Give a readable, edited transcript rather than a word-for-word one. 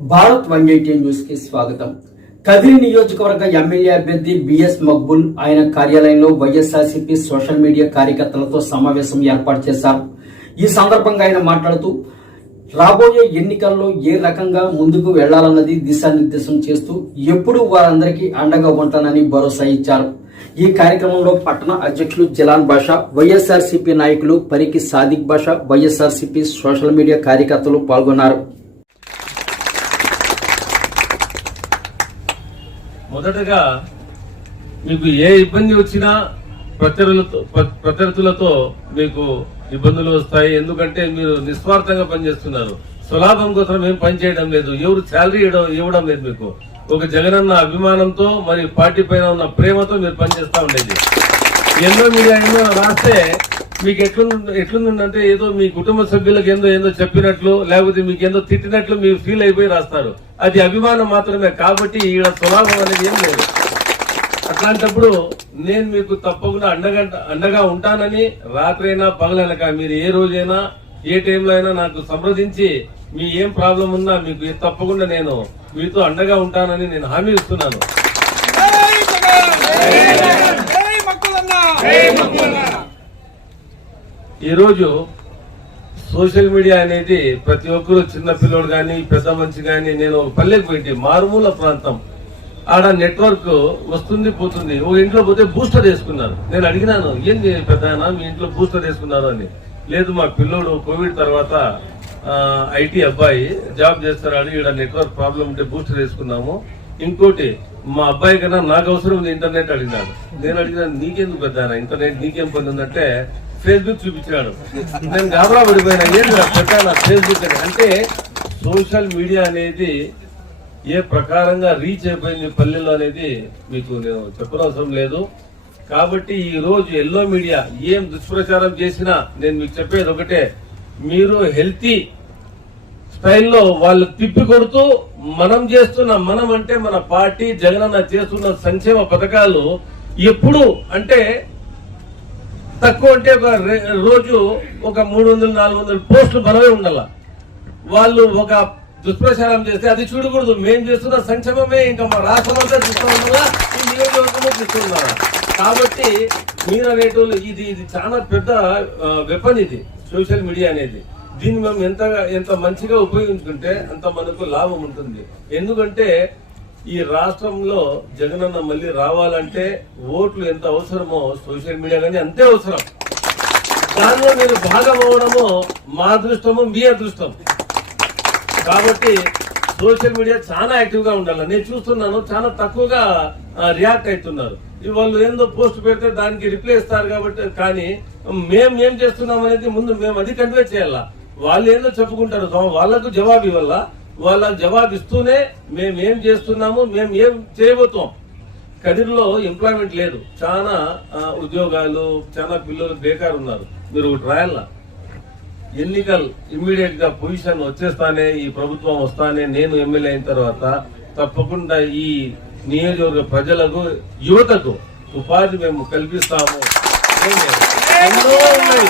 Bharat 180 news కి స్వాగతం. కదిరి నియోజకవర్గ ఎమ్మెల్యే అభ్యర్థి బిఎస్ మక్బుల్ ఆయన కార్యాలయంలో వైఎస్ఆర్సీపీ సోషల్ మీడియా కార్యకర్తలతో సమావేశం ఏర్పాటు చేశారు. ఈ సందర్భంగా ఆయన మాట్లాడుతూ రాబోయే ఎన్నికల్లో ఏ రకంగా ముందుకు వెళ్లాలన్నది దిశానిర్దేశం చేస్తూ ఎప్పుడు వారందరికీ అండగా ఉంటానని భరోసా ఇచ్చారు. ఈ కార్యక్రమంలో పట్టణ అధ్యక్షులు జలాన్ బాషా, వైఎస్ఆర్సీపీ నాయకులు పరికి సాదిక్ బాషా, వైఎస్ఆర్సీపీ సోషల్ మీడియా కార్యకర్తలు పాల్గొన్నారు. మొదటగా మీకు ఏ ఇబ్బంది వచ్చినా ప్రత్యర్థులతో మీకు ఇబ్బందులు వస్తాయి. ఎందుకంటే మీరు నిస్వార్థంగా పనిచేస్తున్నారు. స్వలాభం కోసం ఏం పనిచేయడం లేదు. ఎవరు శాలరీ ఇవ్వడం లేదు. మీకు ఒక జగనన్న అభిమానంతో మరి పార్టీ పైన ఉన్న ప్రేమతో మీరు పనిచేస్తా ఉండేది. ఎన్నో మీడియా ఎన్నో రాస్తే మీకు ఎట్లుందంటే ఏదో మీ కుటుంబ సభ్యులకు ఏందో చెప్పినట్లు, లేకపోతే మీకు ఏందో తిట్టినట్లు మీరు ఫీల్ అయిపోయి రాస్తారు. అది అభిమానం మాత్రమే. కాబట్టి ఈడ స్వలాభం అనేది ఏం లేదు. అట్లాంటప్పుడు నేను మీకు తప్పకుండా అండగా ఉంటానని రాత్రైనా పగలనక మీరు ఏ రోజైనా ఏ టైంలో అయినా నాకు సంప్రదించి మీ ఏం ప్రాబ్లం ఉన్నా మీకు తప్పకుండా నేను మీతో అండగా ఉంటానని నేను హామీ ఇస్తున్నాను. ఈరోజు సోషల్ మీడియా అనేది ప్రతి ఒక్కరు, చిన్న పిల్లోడు గాని పెద్ద మనిషి గాని, నేను పల్లెకి పోయింటి మారుమూల ప్రాంతం, ఆడ నెట్వర్క్ వస్తుంది పోతుంది. ఓ ఇంట్లో పోతే బూస్టర్ వేసుకున్నారు. నేను అడిగినాను, ఏంది పెద్ద మీ ఇంట్లో బూస్టర్ వేసుకున్నారు అని. లేదు, మా పిల్లోడు కోవిడ్ తర్వాత ఐటీ అబ్బాయి జాబ్ చేస్తున్నాడు, ఈడ నెట్వర్క్ ప్రాబ్లం ఉంటే బూస్టర్ వేసుకున్నాము. ఇంకోటి, మా అబ్బాయి కన్నా నాకు అవసరం ఉంది ఇంటర్నెట్ అడిగినాడు. నేను అడిగినాను, నీకెందుకు పెద్ద ఇంటర్నెట్, నీకేం పని ఉందంటే ఫేస్బుక్ చూపించాడు. నేను గాబరా పడిపోయినా, ఏంటి పెట్టాను ఫేస్బుక్ అని. అంటే సోషల్ మీడియా అనేది ఏ ప్రకారంగా రీచ్ అయిపోయింది పల్లెల్లో అనేది మీకు నేను చెప్పనవసరం లేదు. కాబట్టి ఈ రోజు ఎల్లో మీడియా ఏం దుష్ప్రచారం చేసినా నేను మీకు చెప్పేది ఒకటే, మీరు హెల్తీ స్టైల్లో వాళ్ళు తిప్పి కొడుతూ మనం అంటే మన పార్టీ జగనన్న చేస్తున్న సంక్షేమ పథకాలు ఎప్పుడు అంటే తక్కువ అంటే ఒక రోజు ఒక 300-400 పోస్టులు మనమే ఉండాల. వాళ్ళు ఒక దుష్ప్రచారం చేస్తే అది చూడకూడదు. మేము చేస్తున్న సంక్షేమమే ఇంకా మా రాష్ట్రం అంతా చూస్తూ ఉన్నారా, ఈ నియోజకవర్గంలో చూస్తూ ఉన్నారా. కాబట్టి మీరు అనేటోళ్ళు ఇది చాలా పెద్ద వెపన్ ఇది సోషల్ మీడియా అనేది. దీన్ని మేము ఎంత మంచిగా ఉపయోగించుకుంటే అంత మనకు లాభం ఉంటుంది. ఎందుకంటే ఈ రాష్ట్రంలో జగనన్న మళ్ళీ రావాలంటే ఓట్లు ఎంత అవసరమో సోషల్ మీడియా కానీ అంతే అవసరం. దానిలో మీరు భాగం అవ్వడము మా అదృష్టము, మీ అదృష్టం. కాబట్టి సోషల్ మీడియా చాలా యాక్టివ్ గా ఉండాలి. నేను చూస్తున్నాను, చాలా తక్కువగా రియాక్ట్ అవుతున్నారు. వాళ్ళు ఏందో పోస్ట్ పెడితే దానికి రిప్లై ఇస్తారు. కాబట్టి కానీ మేము ఏం చేస్తున్నాం అనేది ముందు మేము అది కన్వే చేయాలా. వాళ్ళు ఏందో చెప్పుకుంటారు, వాళ్లకు జవాబు ఇవ్వాల. వాళ్ళకి జవాబు ఇస్తూనే మేము ఏం చేస్తున్నాము, మేము ఏం చేయబోతాం. కదిరిలో ఎంప్లాయ్మెంట్ లేదు, చాలా ఉద్యోగాలు, చాలా పిల్లలు బేకారు ఉన్నారు. మీరు ఒకటి రాయాల, ఎన్నికలు ఇమ్మీడియట్ గా పొజిషన్ వచ్చేస్తానే, ఈ ప్రభుత్వం వస్తానే, నేను ఎమ్మెల్యే అయిన తర్వాత తప్పకుండా ఈ నియోజకవర్గ ప్రజలకు, యువతకు ఉపాధి మేము కల్పిస్తాము. ఎన్నో ఉన్నాయి.